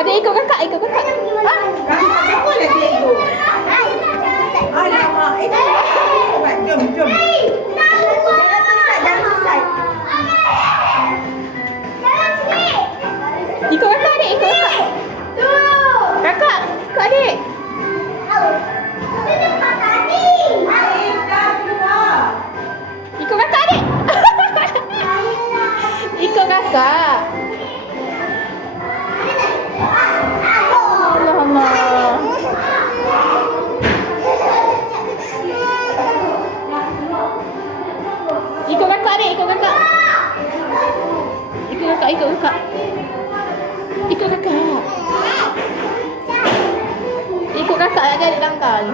Adik ikut kakak, ikut kakak. Ha? Apa lagi ikut? Alamak, jom, jom. Jangan selesai. Ikut kakak adik, ikut kakak. Kakak, ikut adik. Ikut kakak adik. Ikut kakak. Allah Allah. Ikut kakak adik, ikut kakak. Ikut kakak, ikut kakak. Ikut kakak. Ikut kakak aja adik langgar.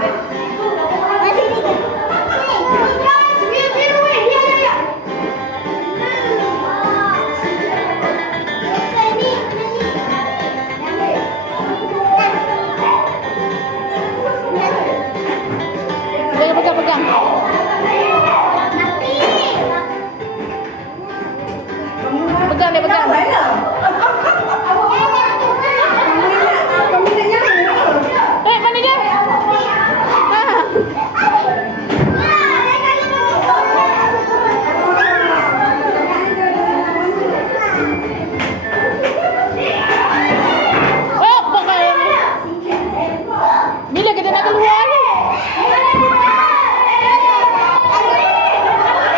Pegang, pegang.